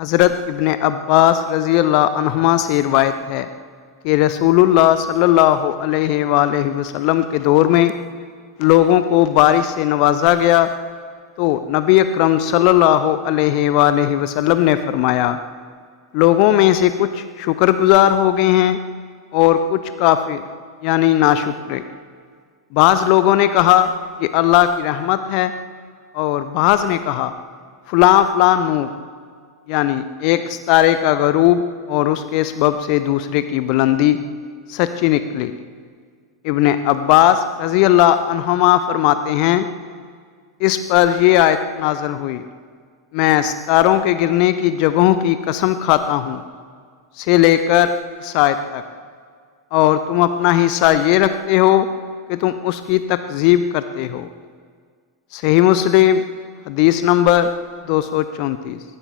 حضرت ابن عباس رضی اللہ عنہما سے روایت ہے کہ رسول اللہ صلی اللہ علیہ وآلہ وسلم کے دور میں لوگوں کو بارش سے نوازا گیا تو نبی اکرم صلی اللہ علیہ وآلہ وسلم نے فرمایا، لوگوں میں سے کچھ شکر گزار ہو گئے ہیں اور کچھ کافر یعنی ناشکرے۔ بعض لوگوں نے کہا کہ اللہ کی رحمت ہے، اور بعض نے کہا فلاں فلاں نور، یعنی ایک ستارے کا غروب اور اس کے سبب سے دوسرے کی بلندی سچی نکلی۔ ابن عباس رضی اللہ عنہما فرماتے ہیں، اس پر یہ آیت نازل ہوئی، میں ستاروں کے گرنے کی جگہوں کی قسم کھاتا ہوں سے لے کر اس آیت تک، اور تم اپنا حصہ یہ رکھتے ہو کہ تم اس کی تکذیب کرتے ہو۔ صحیح مسلم حدیث نمبر 234۔